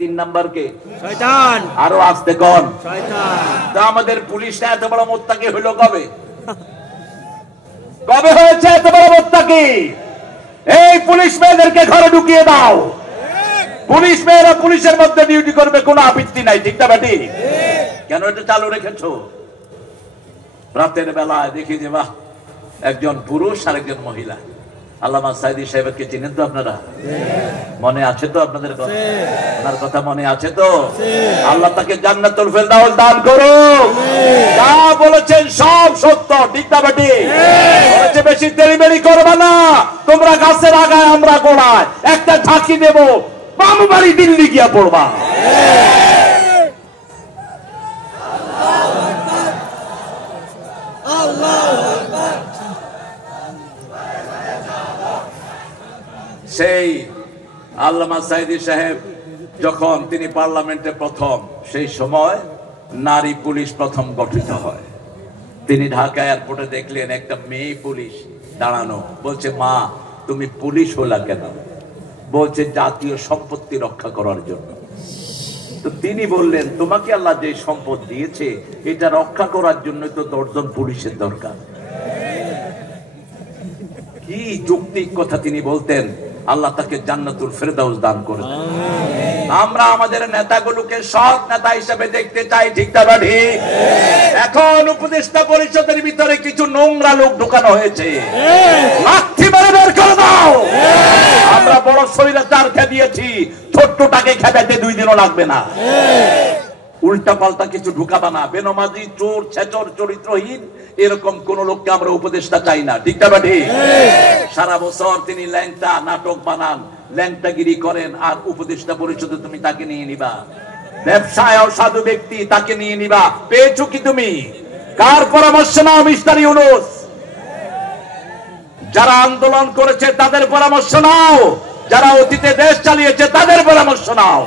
তিন নাম্বার কে? শয়তান। আরো আসতে কোন? শয়তান। তো আমাদের পুলিশটা এত বড় মোত্তাকি হলো কবে? কবে হয়েছে এত বড় মোত্তাকি? এই পুলিশ মেয়েদেরকে ঘরে ঢুকিয়ে দাও। পুলিশ মেয়েরা পুলিশের মধ্যে ডিউটি করবে, কোনো আপত্তি নাই, ঠিক না বেটি? কেন এটা চালু রেখেছো? রাতের বেলায় দেখি যে বাহ, একজন পুরুষ আর একজন মহিলা। আল্লামা সাইদি সাহেবকে চিনেন তো আপনারা? মনে আছে তো আপনাদের কথা? ওনার কথা মনে আছে তো? আল্লাহ তাকে জান্নাতুল ফেরদাউস দান করুক। যা বলেছেন সব সত্য, ঠিক না বেটি? বলেছে বেশি দেরি করবে না, তোমরা গাছের আগায় আমরা গোড়ায়, একটা ঝাঁকি দেব, বামু বাড়ি দিল্লি গিয়া পড়বা। সেই আল্লামা সাইদি সাহেব যখন তিনি পার্লামেন্টে প্রথম, সেই সময় নারী পুলিশ প্রথম গঠিত হয়। তিনি ঢাকা এয়ারপোর্টে দেখলেন একটা মেয়ে পুলিশ দাঁড়ানো, বলছে মা তুমি পুলিশ হলা কেন? বলছে জাতীয় সম্পত্তি রক্ষা করার জন্য। তো তিনি বললেন তোমাকে আল্লাহ যে সম্পদ দিয়েছে এটা রক্ষা করার জন্য তো 10 জন পুলিশের দরকার। কি যৌক্তিক কথা তিনি বলতেন। আল্লাহ তাকে জান্নাতুল ফেরদাউস দান করে। আমরা আমাদের নেতাগুলোকে সৎ নেতা হিসেবে দেখতে চাই, ঠিক না বাড়ি? এখন উপদেষ্টা পরিষদের ভিতরে কিছু নোংরা লোক ঢুকানো হয়েছে, লাঠি মেরে বের করে দাও। আমরা বড় স্বৈরাচার খেদিয়েছি, ছোট্টটাকে খেদাতে 2 দিনও লাগবে না। উল্টা পাল্টা কিছু ঢুকাবা না, বেনমাজি, চোর, ছেচর, চরিত্রহীন এরকম কোন লোককে আমরা উপদেষ্টা চাই না, ঠিক না বাড়ি? সারা বছর তিনি ল্যাংটা নাটক বানান, ল্যাংটাগিরি করেন, আর উপদেষ্টা পরিষদে তুমি তাকে নিয়ে নিবা? ব্যবসায় অসাধু ব্যক্তি, তাকে নিয়ে নিবা? পেয়েছো কি তুমি? কার পরামর্শ নাও মিস্টার ইউনূস? যারা আন্দোলন করেছে তাদের পরামর্শ নাও, যারা অতীতে দেশ চালিয়েছে তাদের পরামর্শ নাও।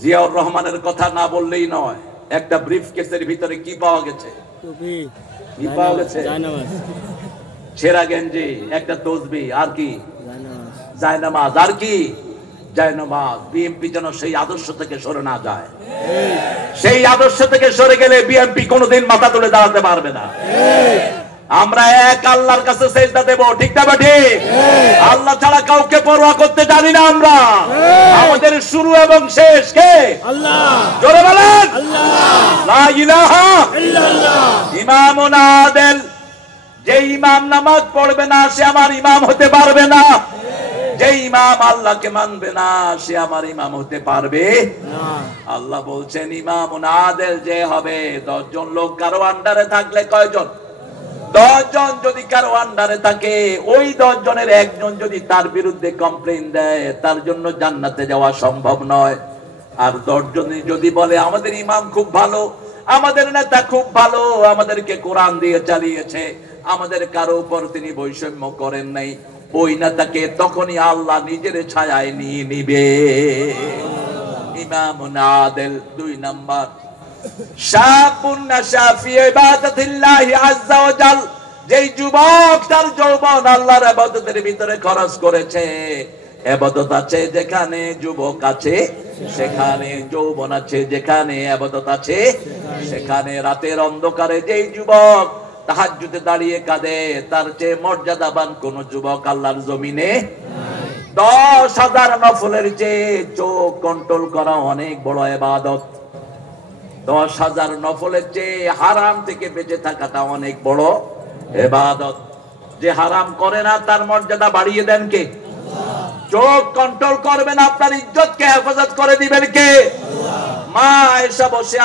জিয়াউর রহমানের কথা না বললেই নয়। একটা ব্রিফ কেসের ভিতরে কি পাওয়া গেছে? কি পাওয়া গেছে? ছেঁড়া গেঞ্জি, একটা তসবি, আর কি? জায়নামাজ। আর কি? জায়নামাজ। বিএনপি যেন সেই আদর্শ থেকে সরে না যায়। সেই আদর্শ থেকে সরে গেলে বিএনপি কোনোদিন মাথা তুলে দাঁড়াতে পারবে না। আমরা এক আল্লাহর কাছে সেজদা দেব, ঠিক না ঠিক? আল্লাহ ছাড়া কাউকে পরোয়া করতে জানি না আমরা। আমাদের শুরু এবং শেষ কে? আল্লাহ। জোরে বলেন লা ইলাহা ইল্লাল্লাহ। ইমামুন আদিল। যে ইমাম নামাজ পড়বে না সে আমার ইমাম হতে পারবে না। যে ইমাম আল্লাহকে মানবে না সে আমার ইমাম হতে পারবে না। আল্লাহ বলছেন ইমামুন আদিল যে হবে, 10 জন লোক কারো আন্ডারে থাকলে কয়জন? 10 জন যদি কারো আন্ডারে থাকে, ওই 10 জনের একজন যদি তার বিরুদ্ধে কমপ্লেইন দেয়, তার জন্য জান্নাতে যাওয়া সম্ভব নয়। আর 10 জন যদি বলে আমাদের ইমাম খুব ভালো, আমাদের নেতা খুব ভালো, আমাদেরকে কোরআন দিয়ে চালিয়েছে, আমাদের কারো উপর তিনি বৈষম্য করেন নাই, ওই নেতাকে তখনই আল্লাহ নিজের ছায়ায় নিয়ে নিবে। ইমামুন আদিল। 2 নাম্বার, শাবুন নাশা ফি ইবাদাতিল্লাহি আযজা ওয়া জাল। যেই যুবক তার যৌবন আল্লাহর ইবাদতের ভিতরে খরচ করেছে। ইবাদত আছে যেখানে যুবক আছে সেখানে যৌবন আছে, যেখানে ইবাদত আছে সেখানে রাতের অন্ধকারে যেই যুবক তাহাজ্জুদে দাঁড়িয়ে কাঁদে, তার চেয়ে মর্যাদাবান কোন যুবক আল্লাহর জমিনে। 10,000 নফলের চেয়ে চোখ কন্ট্রোল করা অনেক বড় ইবাদত। 10,000 নফলের চেয়ে হারাম থেকে বেঁচে থাকাটা অনেক বড় ইবাদত। যে হারাম করে না তার মর্যাদা বাড়িয়ে দেন কে? চোখ কন্ট্রোল করবেন, আপনার ইজ্জতকে হেফাজত করে দিবেন কে? মা আয়েশা বসে